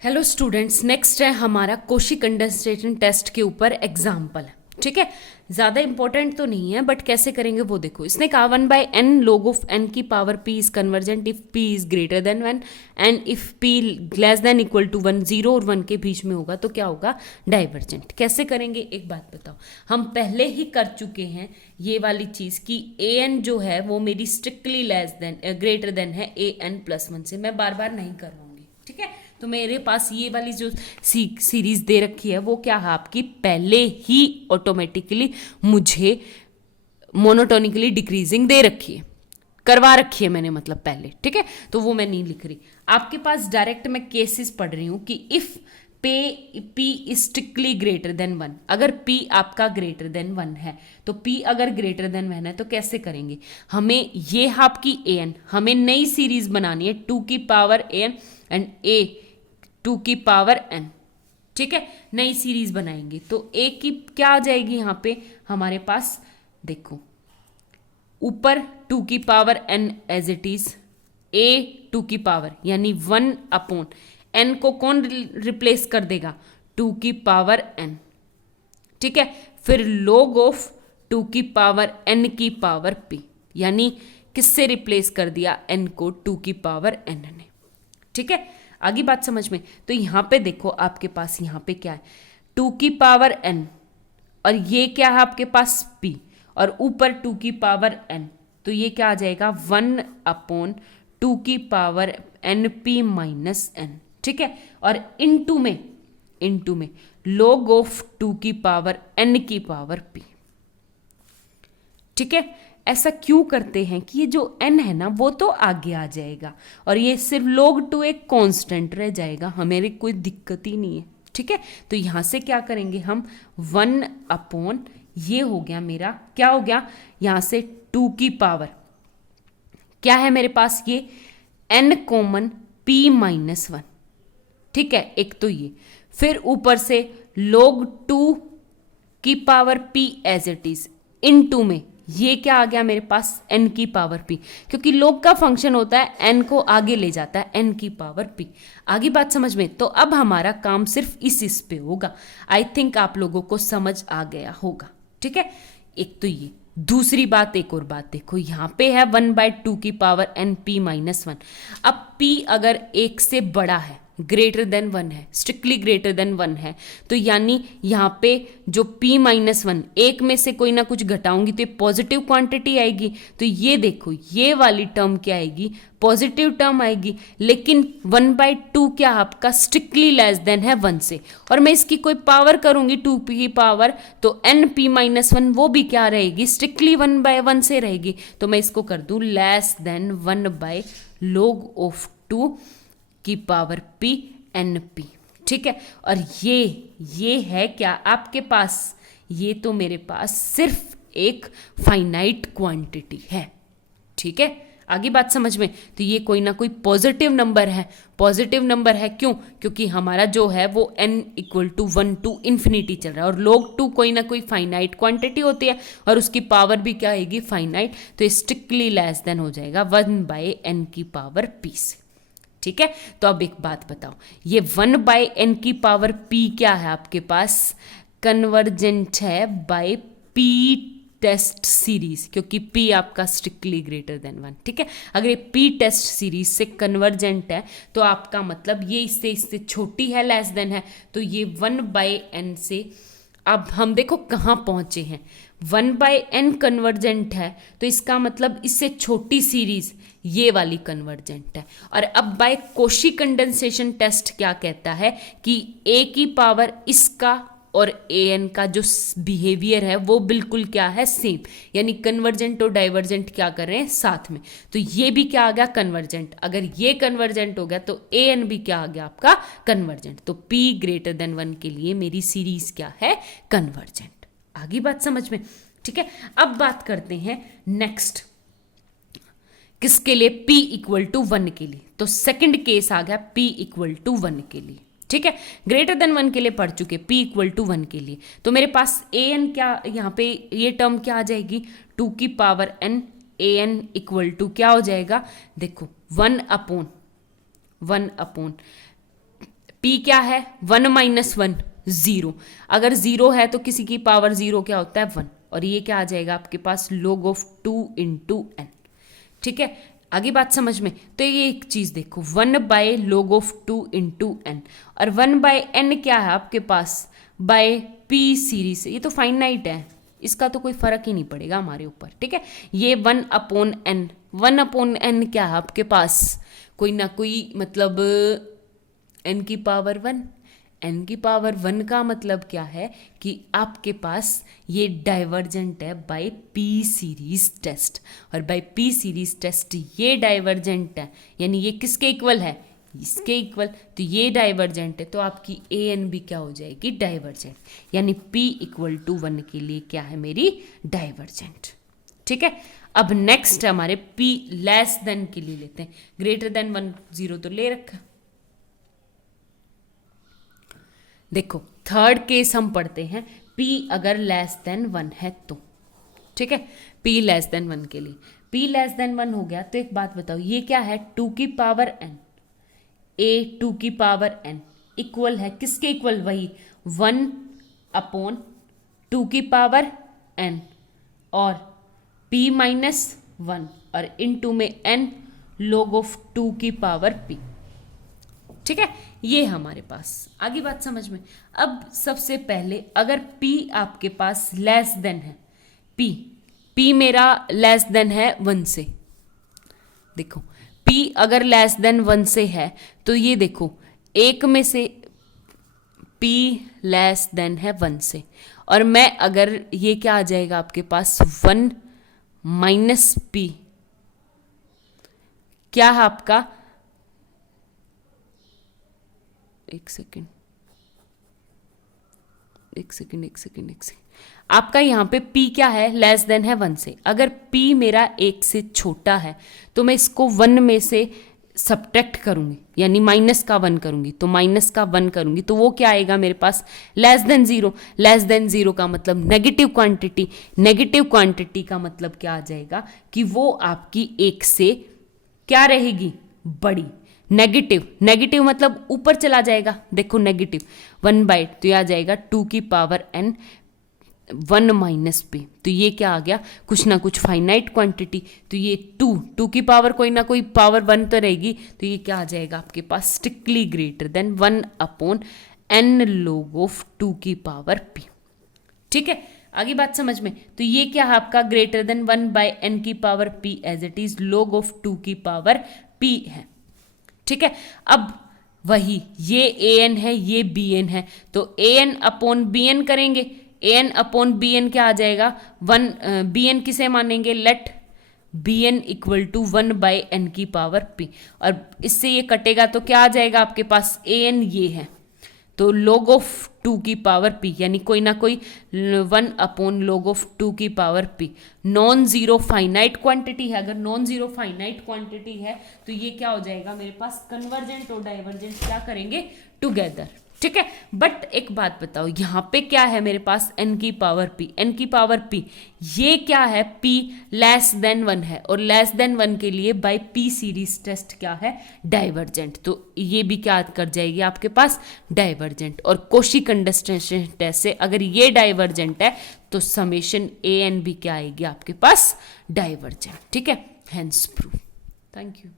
Hello students, next है हमारा Koshi condensation test के ऊपर एग्जाम्पल। ठीक है, ज़्यादा इंपॉर्टेंट तो नहीं है बट कैसे करेंगे वो देखो। इसने कहा 1/n log ऑफ n की power p is convergent if p is greater than 1 and if p less than equal to 1, 0 और 1 के बीच में होगा तो क्या होगा, डाइवर्जेंट। कैसे करेंगे एक बात बताओ, हम पहले ही कर चुके हैं ये वाली चीज़ कि an जो है वो मेरी strictly less than greater than है an+1 से, मैं बार बार नहीं करवाऊंगी। ठीक है, तो मेरे पास ये वाली जो सीरीज दे रखी है वो क्या है आपकी, पहले ही ऑटोमेटिकली मुझे मोनोटोनिकली डिक्रीजिंग दे रखी है, करवा रखी है मैंने, मतलब पहले। ठीक है, तो वो मैं नहीं लिख रही आपके पास, डायरेक्ट मैं केसेस पढ़ रही हूँ कि if p is strictly greater than 1, अगर p आपका ग्रेटर देन 1 है तो p अगर ग्रेटर देन 1 है तो कैसे करेंगे, हमें ये आपकी an, हमें नई सीरीज बनानी है 2 की पावर an एंड a 2 की पावर n। ठीक है, नई सीरीज बनाएंगे तो a की क्या आ जाएगी यहाँ पे हमारे पास, देखो ऊपर 2 की power n as it is, a 2 की पावर यानी 1/n को कौन रिप्लेस कर देगा, 2 की पावर n। ठीक है, फिर log ऑफ 2 की पावर n की पावर p, यानी किससे रिप्लेस कर दिया, n को 2 की पावर n ने। ठीक है, आगे बात समझ में। तो यहां पे देखो आपके पास यहाँ पे क्या है, 2 की पावर n और ये क्या है आपके पास p और ऊपर 2 की पावर n, तो ये क्या आ जाएगा 1/2 की पावर np माइनस n। ठीक है, और इनटू में log ऑफ 2 की पावर n की पावर p। ठीक है, ऐसा क्यों करते हैं कि ये जो n है ना वो तो आगे आ जाएगा और ये सिर्फ log 2 एक कांस्टेंट रह जाएगा, हमें कोई दिक्कत ही नहीं है। ठीक है, तो यहां से क्या करेंगे हम 1/, ये हो गया मेरा, क्या हो गया यहां से 2 की पावर क्या है मेरे पास, ये n कॉमन p माइनस 1। ठीक है, एक तो ये, फिर ऊपर से log 2 की power p as it is, into में ये क्या आ गया मेरे पास n की पावर p, क्योंकि log का फंक्शन होता है n को आगे ले जाता है, n की पावर p। आगे बात समझ में। तो अब हमारा काम सिर्फ इस पे होगा, आई थिंक आप लोगों को समझ आ गया होगा। ठीक है, एक तो ये, दूसरी बात, एक और बात देखो, यहाँ पे है 1/2 की पावर n p माइनस 1। अब p अगर 1 से बड़ा है, ग्रेटर देन 1 है, स्ट्रिक्टली ग्रेटर देन 1 है, तो यानी यहाँ पे जो p माइनस 1, एक में से कोई ना कुछ घटाऊंगी तो ये पॉजिटिव क्वांटिटी आएगी, तो ये देखो ये वाली टर्म क्या आएगी, पॉजिटिव टर्म आएगी। लेकिन 1/2 क्या आपका स्ट्रिक्टली लेस देन है 1 से, और मैं इसकी कोई पावर करूंगी 2 की पावर, तो np माइनस 1 वो भी क्या रहेगी, स्ट्रिक्टली 1/1 से रहेगी। तो मैं इसको कर दूं लेस देन 1/log ऑफ 2 की पावर p np। ठीक है, और ये है क्या आपके पास, ये तो मेरे पास सिर्फ एक फाइनाइट क्वांटिटी है। ठीक है, आगे बात समझ में। तो ये कोई ना कोई पॉजिटिव नंबर है, पॉजिटिव नंबर है क्यों, क्योंकि हमारा जो है वो n equal to 1 to infinity चल रहा है और log 2 कोई ना कोई फाइनाइट क्वांटिटी होती है और उसकी पावर भी क्या आएगी, फाइनाइट, तो स्ट्रिक्टली लेस देन हो जाएगा 1/n की पावर p से। ठीक है, तो अब एक बात बताओ, ये 1/n की पावर p क्या है आपके पास, कन्वर्जेंट है बाय p टेस्ट सीरीज, क्योंकि p आपका स्ट्रिक्टली ग्रेटर देन 1। ठीक है, अगर ये p टेस्ट सीरीज से कन्वर्जेंट है तो आपका मतलब ये इससे छोटी है, लेस देन है, तो ये 1/n से, अब हम देखो कहाँ पहुंचे हैं, 1/n कन्वर्जेंट है तो इसका मतलब इससे छोटी सीरीज ये वाली कन्वर्जेंट है। और अब बाय कोशी कंडेंसेशन टेस्ट क्या कहता है कि a की पावर इसका और an का जो बिहेवियर है वो बिल्कुल क्या है, सेम, यानी कन्वर्जेंट और डाइवर्जेंट क्या कर रहे हैं साथ में, तो ये भी क्या आ गया, कन्वर्जेंट। अगर ये कन्वर्जेंट हो गया तो an भी क्या आ गया आपका, कन्वर्जेंट। तो p ग्रेटर देन 1 के लिए मेरी सीरीज क्या है, कन्वर्जेंट। आगे बात समझ में। ठीक है, अब बात करते हैं नेक्स्ट, किसके लिए, p इक्वल टू 1 के लिए। तो सेकंड केस आ गया p इक्वल टू 1 के लिए। ठीक है, ग्रेटर देन 1 के लिए पढ़ चुके, p इक्वल टू 1 के लिए। तो मेरे पास an क्या, यहाँ पे ये टर्म क्या आ जाएगी, 2 की power n, an equal to क्या हो जाएगा, देखो 1/, p क्या है, 1 माइनस 1 0, अगर 0 है तो किसी की पावर 0 क्या होता है 1, और ये क्या आ जाएगा आपके पास log ऑफ 2 इंटू एन। ठीक है, आगे बात समझ में। तो ये एक चीज देखो, 1 by log of 2 into N, और 1 बाय एन क्या है आपके पास, बाय पी सीरीज, ये तो फाइनाइट है, इसका तो कोई फर्क ही नहीं पड़ेगा हमारे ऊपर। ठीक है, ये 1 अपॉन एन, 1 अपॉन एन क्या है आपके पास, कोई ना कोई मतलब एन की पावर 1, एन की पावर 1 का मतलब क्या है कि आपके पास ये डाइवर्जेंट है बाय पी सीरीज टेस्ट, और बाय पी सीरीज टेस्ट ये डाइवर्जेंट है, यानी ये किसके इक्वल है, इसके इक्वल, तो ये डाइवर्जेंट है, तो आपकी ए एन भी क्या हो जाएगी, डाइवर्जेंट, यानी p इक्वल टू 1 के लिए क्या है मेरी, डाइवर्जेंट। ठीक है, अब नेक्स्ट हमारे p लेस देन के लिए लेते हैं, ग्रेटर देन 1 0 तो ले रखा। देखो थर्ड केस हम पढ़ते हैं, p अगर लेस देन 1 है तो, ठीक है, p लेस देन 1 के लिए, p लेस देन 1 हो गया तो एक बात बताओ, ये क्या है 2 की पावर n, a 2 की पावर n इक्वल है किसके इक्वल, वही 1 अपॉन 2 की पावर n और p माइनस 1 और इन टू में n log ऑफ 2 की पावर p। ठीक है, ये हमारे पास, आगे बात समझ में। अब सबसे पहले अगर p आपके पास लेस देन है, p मेरा लेस देन है 1 से, देखो p अगर लेस देन 1 से है तो ये देखो एक में से p लेस देन है 1 से, और मैं अगर ये क्या आ जाएगा आपके पास 1 माइनस p, क्या है आपका, एक सेकेंड, आपका यहाँ पे p क्या है, लेस देन है 1 से, अगर p मेरा 1 से छोटा है तो मैं इसको 1 में से सब्ट्रैक्ट करूंगी, यानी माइनस का 1 करूंगी, तो माइनस का 1 करूंगी तो वो क्या आएगा मेरे पास, लेस देन 0, लेस देन 0 का मतलब नेगेटिव क्वांटिटी, नेगेटिव क्वांटिटी का मतलब क्या आ जाएगा कि वो आपकी 1 से क्या रहेगी, बड़ी, नेगेटिव, नेगेटिव मतलब ऊपर चला जाएगा, देखो नेगेटिव 1 बाय, तो यह आ जाएगा 2 की पावर n 1 माइनस p, तो ये क्या आ गया, कुछ ना कुछ फाइनाइट क्वांटिटी, तो ये 2 की पावर कोई ना कोई पावर 1 तो रहेगी, तो ये क्या आ जाएगा आपके पास, strictly greater than 1 upon n log of 2 की पावर p। ठीक है, आगे बात समझ में। तो ये क्या है आपका, ग्रेटर देन 1 बाय n की power p as it is log of 2 की पावर p है। ठीक है, अब वही ये an है, ये bn है, तो an अपॉन bn करेंगे, an अपॉन bn क्या आ जाएगा, 1 bn किसे मानेंगे, let bn equal to 1 by n की पावर p, और इससे ये कटेगा तो क्या आ जाएगा आपके पास, an ये है, तो log ऑफ 2 की पावर p, यानी कोई ना कोई 1 अपॉन log ऑफ 2 की power p, non zero finite quantity है, अगर नॉन जीरो फाइनाइट क्वांटिटी है तो ये क्या हो जाएगा मेरे पास, कन्वर्जेंट और डाइवर्जेंट क्या करेंगे, टुगेदर। ठीक है, बट एक बात बताओ, यहाँ पे क्या है मेरे पास n की पावर p, n की पावर p, ये क्या है p लेस देन 1 है, और लेस देन 1 के लिए बाय p सीरीज टेस्ट क्या है, डाइवर्जेंट, तो ये भी क्या कर जाएगी आपके पास, डाइवर्जेंट, और कोशी कंडक्टेंस टेस्ट से अगर ये डाइवर्जेंट है तो समेशन an भी क्या आएगी आपके पास, डाइवर्जेंट। ठीक है, हेंस प्रूव। Thank you.